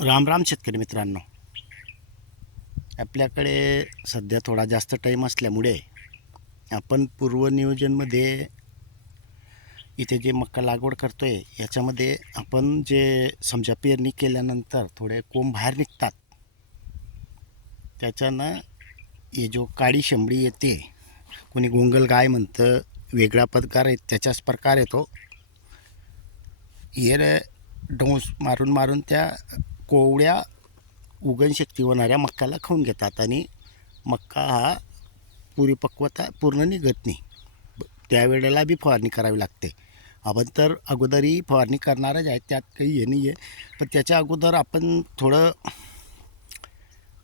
राम राम शेतकरी मित्रांनो आपल्याकडे सध्या थोडा जास्त टाईम असल्यामुळे आपण पूर्वनियोजनमध्ये इथे जे मक्का लागवड करतो आहे याच्यामध्ये आपण जे समजा पेरणी केल्यानंतर थोडे कोंब बाहेर निघतात त्याच्यानं हे जो काळी शंभरी येते कोणी गोंगल गाय म्हणतं वेगळा प्रकार आहे त्याच्याच प्रकार येतो. हे डोस मारून मारून त्या कोवड्या उगणशक्ती होणाऱ्या मक्काला खाऊन घेतात आणि मक्का हा परिपक्वता पूर्ण निघत नाही. त्यावेळेला बी फवारणी करावी लागते. आपण तर अगोदरही फवारणी करणारच आहे त्यात काही हे नाही आहे पण त्याच्या अगोदर आपण थोडं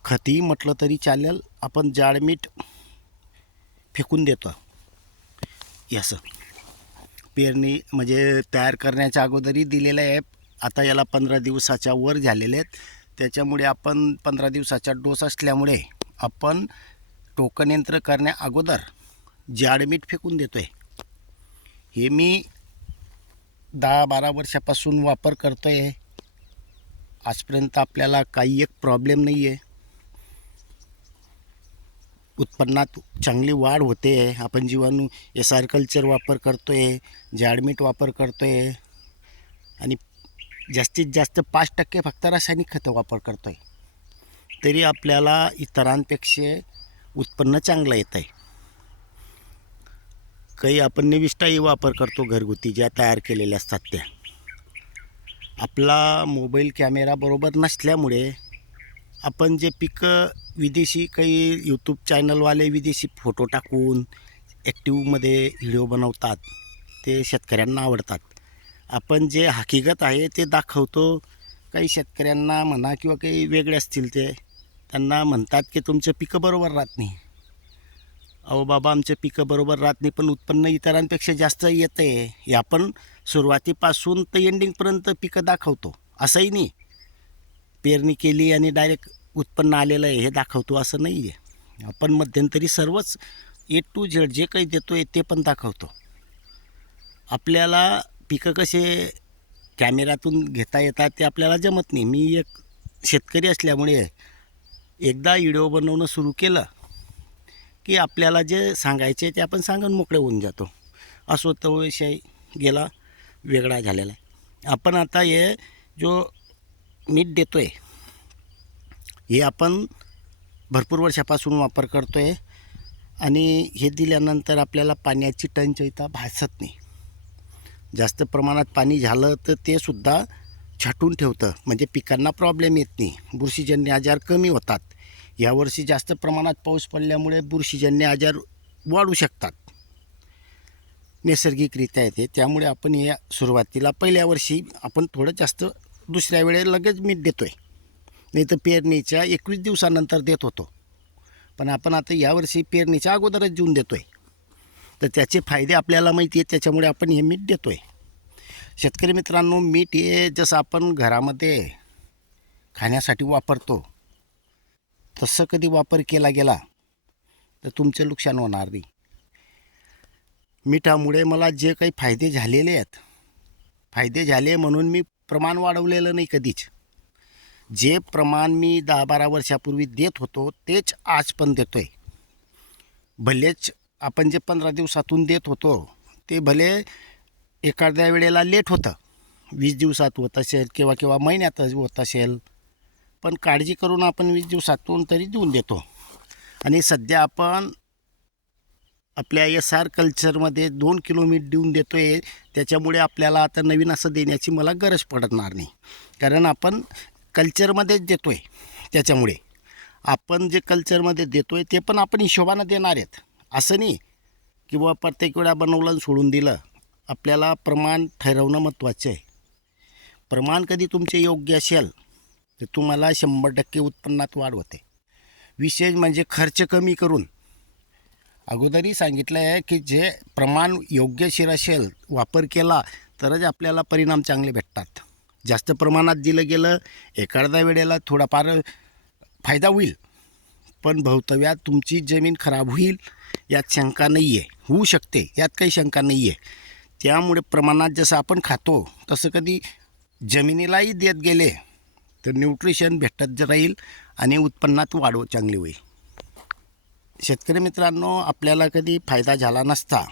खतही म्हटलं तरी चालेल. आपण जाडमीठ फेकून देतो. हे असं. पेरणी म्हणजे तयार करण्याच्या अगोदरही दिलेलं आहे. आता याला पंधरा दिवसाच्या वर झालेले आहेत. त्याच्यामुळे आपण पंधरा दिवसाचा डोस असल्यामुळे आपण टोकन यंत्र करण्या अगोदर जाडमीठ फेकून देतो आहे हे मी दहा बारा वर्षापासून वापर करतो आहे आजपर्यंत आपल्याला काही एक प्रॉब्लेम नाही आहे उत्पन्नात चांगली वाढ होते. आहे आपण जीवाणू एस आर कल्चर वापर करतो आहे जाडमीठ वापर करतो आहे आणि जास्तीत जास्त पाच टक्के फक्त रासायनिक खतं वापर करतो आहे तरी आपल्याला इतरांपेक्षा उत्पन्न चांगलं येत आहे काही आपण निविष्ठाही वापर करतो घरगुती ज्या तयार केलेल्या असतात त्या. आपला मोबाईल कॅमेरा बरोबर नसल्यामुळे आपण जे पिकं विदेशी काही यूट्यूब चॅनलवाले विदेशी फोटो टाकून ॲक्टिवमध्ये व्हिडिओ बनवतात ते शेतकऱ्यांना आवडतात. आपण जे हकीकत आहे ते दाखवतो. काही शेतकऱ्यांना म्हणा किंवा काही वेगळे असतील ते त्यांना म्हणतात की तुमचं पिकं बरोबर राहत नाही. अहो बाबा आमचं पिकं बरोबर राहत नाही पण उत्पन्न इतरांपेक्षा जास्त येतं. आहे हे आपण सुरुवातीपासून तर एंडिंगपर्यंत पिकं दाखवतो. असंही नाही. पेरणी केली आणि डायरेक्ट उत्पन्न आलेलं आहे हे दाखवतो असं नाही आहे आपण मध्यंतरी सर्वच ए टू झेड जे काही देतो आहे ते पण दाखवतो. आपल्याला पिकं कसे कॅमेऱ्यातून घेता येतात ते आपल्याला जमत नाही. मी एक शेतकरी असल्यामुळे एकदा व्हिडिओ बनवणं सुरू केलं की आपल्याला जे सांगायचे ते आपण सांगून मोकळे होऊन जातो. असो तो विषय गेला वेगळा झालेला आहे. आपण आता हे जो मीठ देतो आहे हे आपण भरपूर वर्षापासून वापर करतो आहे आणि हे दिल्यानंतर आपल्याला पाण्याची टंचयता भासत नाही. जास्त प्रमाणात पाणी झालं तर ते सुद्धा छाटून ठेवतं. म्हणजे पिकांना प्रॉब्लेम येत नाही. बुरशीजन्य आजार कमी होतात. यावर्षी जास्त प्रमाणात पाऊस पडल्यामुळे बुरशीजन्य आजार वाढू शकतात. नैसर्गिकरित्या येते. त्यामुळे आपण या सुरुवातीला पहिल्या वर्षी आपण थोडं जास्त दुसऱ्या वेळेला लगेच मीठ देतो आहे नाही तर पेरणीच्या एकवीस दिवसानंतर देत होतो. पण आपण आता यावर्षी पेरणीच्या अगोदरच देऊन देतो आहे तर त्याचे फायदे आपल्याला माहिती आहेत त्याच्यामुळे आपण हे मीठ देतो आहे शेतकरी मित्रांनो मीठ हे जसं आपण घरामध्ये खाण्यासाठी वापरतो तसं कधी वापर केला गेला तर तुमचं नुकसान होणार नाही. मिठामुळे मला जे काही फायदे झालेले आहेत फायदे झाले म्हणून मी प्रमाण वाढवलेलं नाही कधीच. जे प्रमाण मी दहा बारा वर्षापूर्वी देत होतो तेच आज पण देतो आहे भलेच आपण जे पंधरा दिवसातून देत होतो ते भले एखाद्या वेळेला लेट होतं. वीस दिवसात होत असेल किंवा किंवा महिन्यात होत असेल. पण काळजी करून आपण वीस दिवसातून तरी देऊन देतो. आणि सध्या आपण आपल्या एस आर कल्चरमध्ये दोन किलोमीटर देऊन देतो आहे त्याच्यामुळे आपल्याला आता नवीन असं देण्याची मला गरज पडणार नाही. कारण आपण कल्चरमध्येच देतो आहे त्याच्यामुळे आपण जे कल्चरमध्ये देतो आहे ते पण आपण हिशोबानं देणार आहेत. असं नाही की बाबा प्रत्येक वेळा बनवलं आणि सोडून दिलं. आपल्याला प्रमाण ठरवणं महत्त्वाचं आहे. प्रमाण कधी तुमचे योग्य असेल तर तुम्हाला शंभर टक्के उत्पन्नात वाढ होते. विशेष म्हणजे खर्च कमी करून. अगोदरही सांगितलं आहे की जे प्रमाण योग्यशीर असेल वापर केला तरच आपल्याला परिणाम चांगले भेटतात. जास्त प्रमाणात दिलं गेलं एखाद्या वेळेला थोडाफार फायदा होईल. पण भवितव्यात तुमची जमीन खराब होईल यात शंका नाही आहे होऊ शकते यात काही शंका नाही आहे त्यामुळे प्रमाणात जसं आपण खातो तसं कधी जमिनीलाही देत गेले तर न्यूट्रिशन भेटत राहील आणि उत्पन्नात वाढ चांगली होईल. शेतकरी मित्रांनो आपल्याला कधी फायदा झाला नसता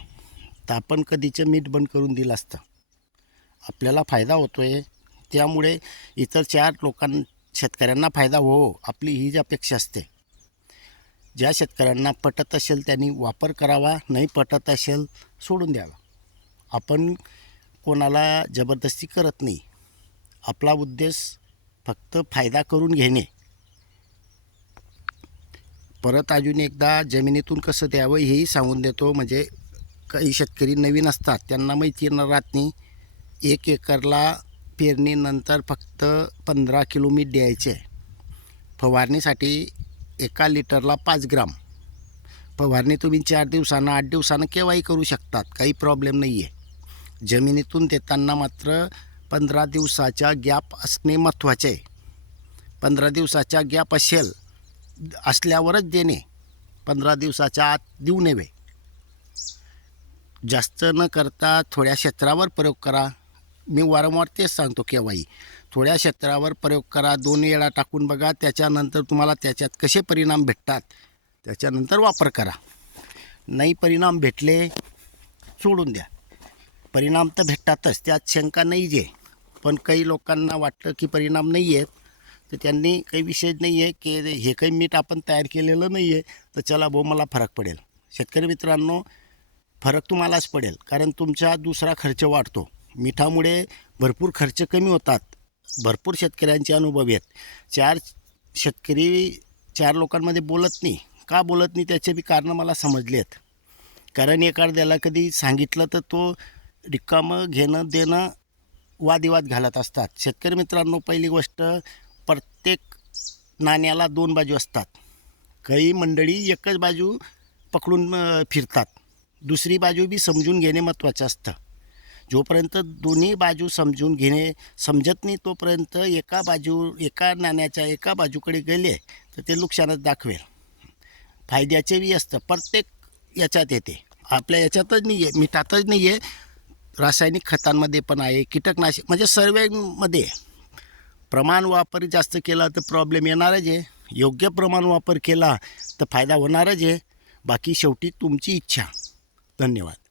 तर आपण कधीचं मीठ बंद करून दिलं असतं. आपल्याला फायदा होतो आहे त्यामुळे इतर चार लोकां शेतकऱ्यांना फायदा हो आपली हीच अपेक्षा असते. ज्या शेतकऱ्यांना पटत असेल त्यांनी वापर करावा नाही पटत असेल सोडून द्यावा. आपण कोणाला जबरदस्ती करत नाही. आपला उद्देश फक्त फायदा करून घेणे. परत अजून एकदा जमिनीतून कसं द्यावं हेही सांगून देतो. म्हणजे काही शेतकरी नवीन असतात त्यांना माहिती न राहत नाही. एक एकरला पेरणीनंतर फक्त पंधरा किलो मीठ द्यायचे आहे. फवारणीसाठी एका लिटरला पाच ग्राम. फवारणी तुम्ही चार दिवसानं आठ दिवसानं केव्हाही करू शकतात काही प्रॉब्लेम नाही आहे जमिनीतून देताना मात्र पंधरा दिवसाचा गॅप असणे महत्त्वाचे आहे. पंधरा दिवसाचा गॅप असेल असल्यावरच देणे. पंधरा दिवसाच्या आत देऊ नये. जास्त न करता थोड्या क्षेत्रावर प्रयोग करा. मी वारंवार तेच सांगतो केव्हाही. थोड्या क्षेत्रावर प्रयोग करा दोन वेळा टाकून बघा त्याच्यानंतर तुम्हाला त्याच्यात कसे परिणाम भेटतात त्याच्यानंतर वापर करा. नाही परिणाम भेटले सोडून द्या. परिणाम तर भेटतातच त्यात शंका नाही जे पण काही लोकांना वाटलं की परिणाम नाही आहेत तर त्यांनी काही विषय नाही आहे की हे काही मीठ आपण तयार केलेलं नाही आहे तर चला भाऊ मला फरक पडेल. शेतकरी मित्रांनो फरक तुम्हालाच पडेल कारण तुमचा दुसरा खर्च वाढतो. मिठामुळे भरपूर खर्च कमी होतात. भरपूर शेतकऱ्यांचे अनुभव आहेत. चार शेतकरी चार लोकांमध्ये बोलत नाही. का बोलत नाही त्याचे बी कारणं मला समजले आहेत. कारण एखाद्याला कधी सांगितलं तर तो रिकामं घेणं देणं वादिवाद घालत असतात. शेतकरी मित्रांनो पहिली गोष्ट प्रत्येक नाण्याला दोन बाजू असतात. काही मंडळी एकच बाजू पकडून फिरतात. दुसरी बाजू बी समजून घेणे महत्त्वाचं असतं. जोपर्यंत दोन्ही बाजू समजून घेणे समजत नाही तोपर्यंत एका बाजू एका नाण्याच्या एका बाजूकडे गेले तर ते नुकसानच दाखवेल. फायद्याचे बी असतं. प्रत्येक याच्यात येते. आपल्या याच्यातच नाही आहे मिठातच नाही आहे रासायनिक खतांमध्ये पण आहे कीटकनाशक म्हणजे सर्वेमध्ये. प्रमाण वापर जास्त केला तर प्रॉब्लेम येणारच आहे. योग्य प्रमाण वापर केला तर फायदा होणारच आहे. बाकी शेवटी तुमची इच्छा. धन्यवाद.